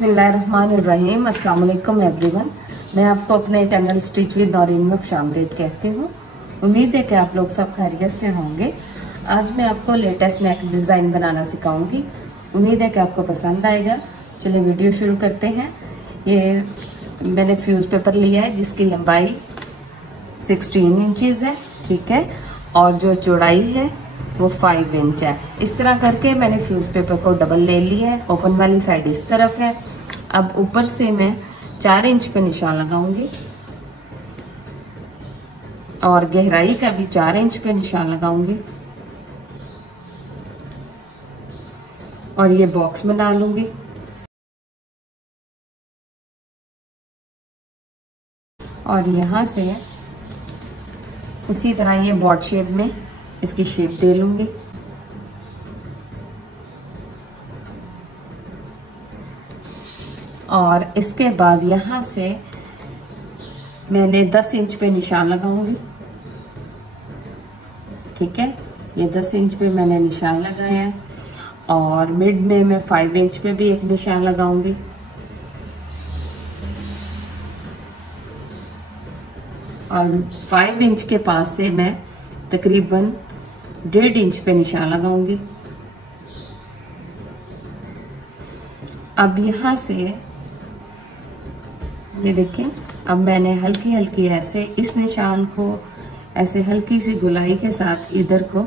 बिस्मिल्लाहिर्रहमानिर्रहीम। अस्सलाम वालेकुम एवरीवन। मैं आपको अपने चैनल स्टिच विद नौरीन में खुशामदीद कहती हूँ। उम्मीद है कि आप लोग सब खैरियत से होंगे। आज मैं आपको लेटेस्ट नेक डिज़ाइन बनाना सिखाऊंगी। उम्मीद है कि आपको पसंद आएगा। चलिए वीडियो शुरू करते हैं। ये मैंने फ्यूज पेपर लिया है जिसकी लंबाई 16 इंचेस है, ठीक है, और जो चौड़ाई है वो 5 इंच है। इस तरह करके मैंने फ्यूज पेपर को डबल ले लिया है। ओपन वाली साइड इस तरफ है। अब ऊपर से मैं 4 इंच पे निशान लगाऊंगी और गहराई का भी 4 इंच पे निशान लगाऊंगी और ये बॉक्स बना लूंगी। और यहां से इसी तरह ये बॉड शेप में इसकी शेप दे लूंगी। और इसके बाद यहां से मैंने 10 इंच पे निशान लगाऊंगी, ठीक है। ये 10 इंच पे मैंने निशान लगाया और मिड में मैं 5 इंच पे भी एक निशान लगाऊंगी। और 5 इंच के पास से मैं तकरीबन 1.5 इंच पे निशान लगाऊंगी। अब यहां से ये देखें, अब मैंने हल्की हल्की ऐसे इस निशान को ऐसे हल्की सी गुलाई के साथ इधर को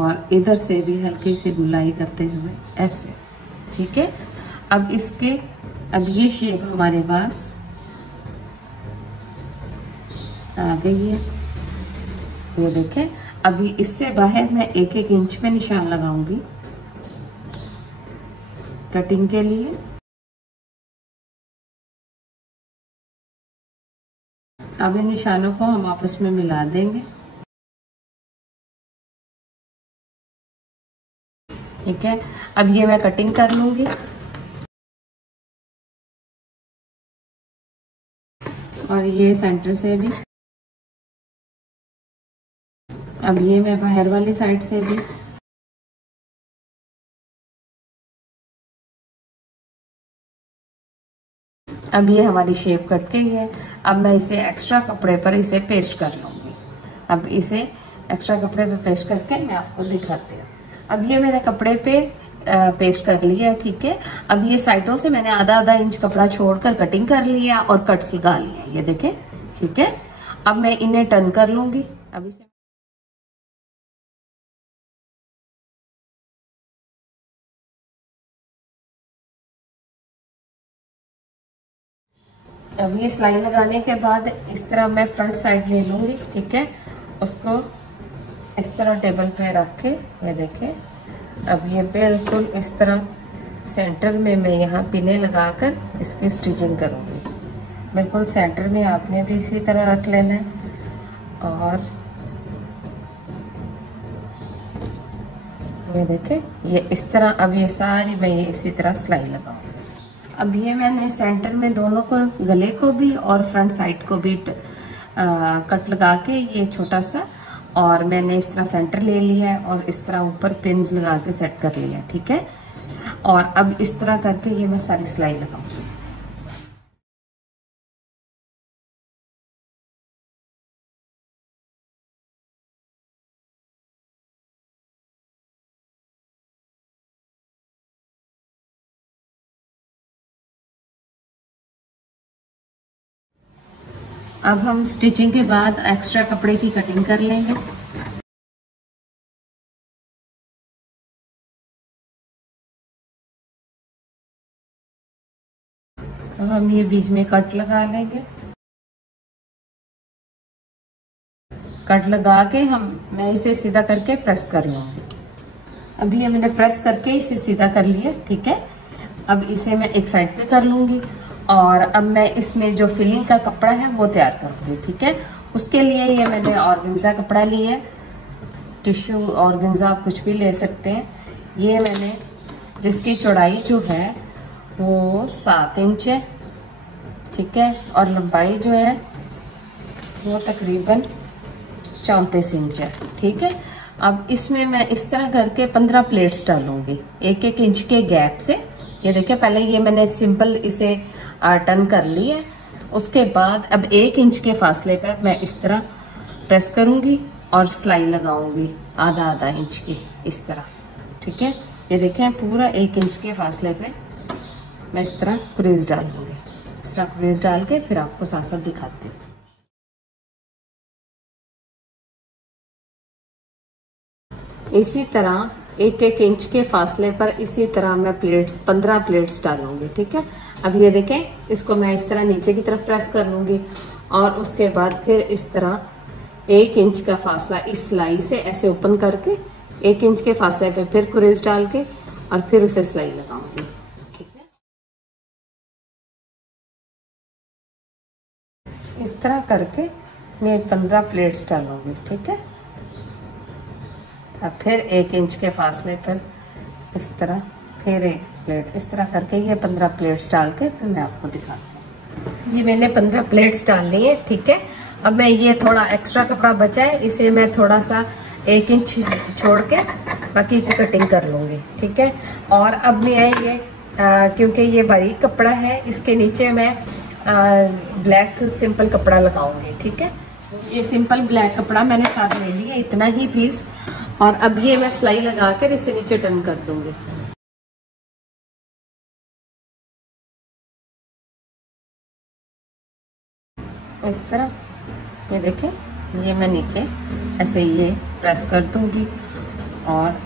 और इधर से भी हल्की सी गुलाई करते हुए ऐसे, ठीक है। अब ये शेप हमारे पास आ गई है, ये देखें। अभी इससे बाहर मैं 1-1 इंच पे निशान लगाऊंगी कटिंग के लिए। अब इन निशानों को हम आपस में मिला देंगे, ठीक है। अब ये मैं कटिंग कर लूंगी। और ये सेंटर से भी, अब ये मैं बाहर वाली साइड से भी, अब ये हमारी शेप कट गई है। अब मैं इसे एक्स्ट्रा कपड़े पर इसे पेस्ट कर लूंगी। अब इसे एक्स्ट्रा कपड़े पे पेस्ट करके मैं आपको दिखाती हूँ। अब ये मैंने कपड़े पे पेस्ट कर लिया है, ठीक है। अब ये साइडों से मैंने आधा इंच कपड़ा छोड़कर कटिंग कर लिया और कट्स लगा लिया, ये देखें, ठीक है। अब मैं इन्हें टर्न कर लूंगी। अब इसे अब ये सिलाई लगाने के बाद इस तरह मैं फ्रंट साइड ले लूंगी, ठीक है। उसको इस तरह टेबल पे रख के ये देखें। अब ये बिल्कुल इस तरह सेंटर में मैं यहाँ पिने लगाकर इसकी स्टिचिंग करूंगी। बिल्कुल सेंटर में आपने भी इसी तरह रख लेना है। और ये देखें, ये इस तरह अब ये सारी मैं ये इसी तरह सिलाई लगाऊंगी। अब ये मैंने सेंटर में दोनों को, गले को भी और फ्रंट साइड को भी कट लगा के ये छोटा सा, और मैंने इस तरह सेंटर ले लिया है और इस तरह ऊपर पिन्स लगा के सेट कर लिया, ठीक है। और अब इस तरह करके ये मैं सारी सिलाई लगाऊंगी। अब हम स्टिचिंग के बाद एक्स्ट्रा कपड़े की कटिंग कर लेंगे। अब हम ये बीच में कट लगा लेंगे। कट लगा के मैं इसे सीधा करके प्रेस कर लूंगी। अभी ये मैंने प्रेस करके इसे सीधा कर लिया, ठीक है। अब इसे मैं एक साइड पे कर लूंगी और अब मैं इसमें जो फिलिंग का कपड़ा है वो तैयार करूंगी, ठीक है। उसके लिए ये मैंने ऑर्गेन्जा कपड़ा लिया है, टिश्यू ऑर्गेन्जा आप कुछ भी ले सकते हैं। ये मैंने, जिसकी चौड़ाई जो है वो 7 इंच है, ठीक है, और लंबाई जो है वो तकरीबन 34 इंच है, ठीक है। अब इसमें मैं इस तरह करके 15 प्लेट्स डालूंगी 1-1 इंच के गैप से। ये देखिए पहले ये मैंने सिंपल इसे टर्न कर ली है। उसके बाद अब 1 इंच के फासले पर मैं इस तरह प्रेस करूंगी और सिलाई लगाऊंगी आधा इंच की इस तरह। ठीक है, ये देखें पूरा 1 इंच के फासले पे मैं इस तरह क्रीज डाल दूंगी। इस तरह क्रीज डाल के फिर आपको साथ साथ दिखाती हूँ। इसी तरह 1-1 इंच के फासले पर इसी तरह मैं 15 प्लेट्स डालूंगी। ठीक है, अब ये देखें इसको मैं इस तरह नीचे की तरफ प्रेस कर लूंगी और उसके बाद फिर इस तरह 1 इंच का फासला इस सिलाई से ऐसे ओपन करके 1 इंच के फासले पे फिर क्रीज डाल के और फिर उसे सिलाई लगाऊंगी। ठीक है, इस तरह करके मैं 15 प्लेट्स डालूंगी। ठीक है, अब फिर 1 इंच के फासले पर इस तरह फिर 1 प्लेट, इस तरह करके ये 15 प्लेट्स डाल के फिर मैं आपको दिखाती हूँ। जी मैंने 15 प्लेट्स डाल ली है। ठीक है, अब मैं ये थोड़ा एक्स्ट्रा कपड़ा बचा है इसे मैं थोड़ा सा 1 इंच छोड़ के बाकी की कटिंग कर लूंगी। ठीक है, और अब मैं ये क्योंकि ये बारीक कपड़ा है इसके नीचे मैं ब्लैक सिंपल कपड़ा लगाऊंगी। ठीक है, ये सिंपल ब्लैक कपड़ा मैंने साथ ले लिया, इतना ही पीस, और अब ये मैं सिलाई लगाकर इसे नीचे टर्न कर दूंगी। इस तरह ये देखें, ये मैं नीचे ऐसे ये प्रेस कर दूंगी और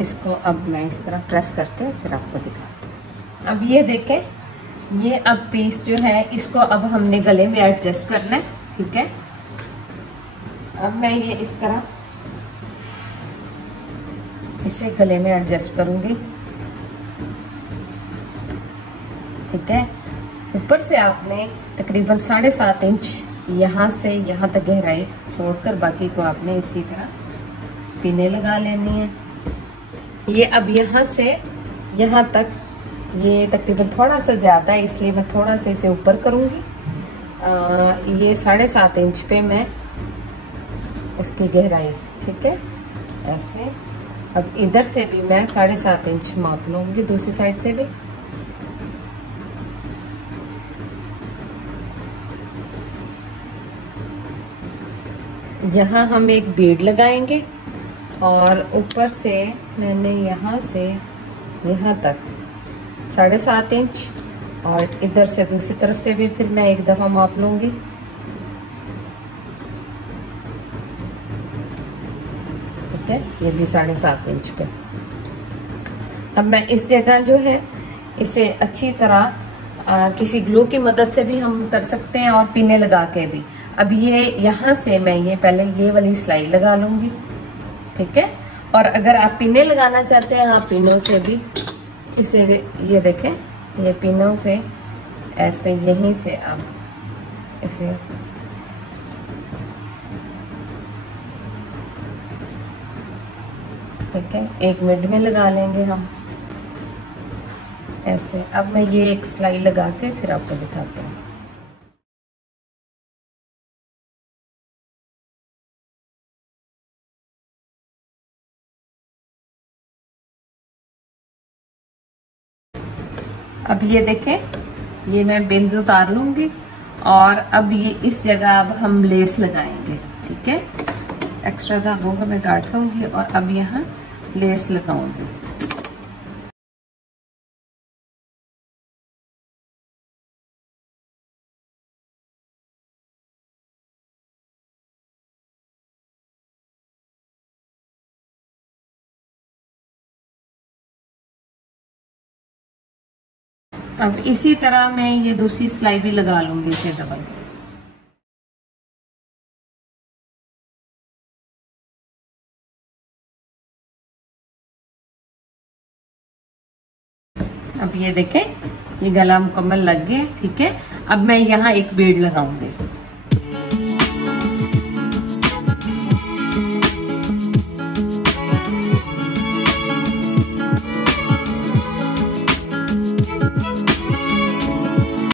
इसको अब मैं इस तरह प्रेस करके फिर आपको दिखाती हूँ। अब ये देखें, ये अब पीस जो है इसको अब हमने गले में एडजस्ट करना है। ठीक है, अब मैं ये इस तरह इसे गले में एडजस्ट करूंगी। ठीक है, ऊपर से आपने तकरीबन 7.5 इंच यहाँ से यहाँ तक गहराई छोड़कर बाकी को आपने इसी तरह पिने लगा लेनी है। ये अब यहाँ से यहाँ तक ये तकरीबन थोड़ा सा ज्यादा है इसलिए मैं थोड़ा सा इसे ऊपर करूंगी। ये 7.5 इंच पे मैं इसकी गहराई। ठीक है, ऐसे अब इधर से भी मैं 7.5 इंच माप लूंगी, दूसरी साइड से भी। यहाँ हम एक बीड लगाएंगे और ऊपर से मैंने यहाँ से यहाँ तक 7.5 इंच और इधर से दूसरी तरफ से भी फिर मैं एक दफा माप लूंगी। ठीक है, ये भी 7.5 इंच पे। अब मैं इस जगह जो है इसे अच्छी तरह किसी ग्लू की मदद से भी हम कर सकते हैं और पिने लगा के भी। अब ये यहाँ से मैं ये पहले ये वाली सिलाई लगा लूंगी। ठीक है, और अगर आप पिने लगाना चाहते हैं आप पिनों से भी इसे, ये देखें, ये पिनों से ऐसे यहीं से आप इसे ठीक है 1 मिनट में लगा लेंगे हम ऐसे। अब मैं ये एक सिलाई लगा के फिर आपको दिखाती हूँ। अब ये देखें, ये मैं बेंज उतार लूंगी और अब ये इस जगह अब हम लेस लगाएंगे। ठीक है, एक्स्ट्रा धागों को मैं काट लूंगी और अब यहाँ लेस लगाऊंगी। अब इसी तरह मैं ये दूसरी सिलाई भी लगा लूंगी इसे डबल। अब ये देखें, ये गला मुकम्मल लग गया। ठीक है, अब मैं यहाँ एक बीड लगाऊंगी।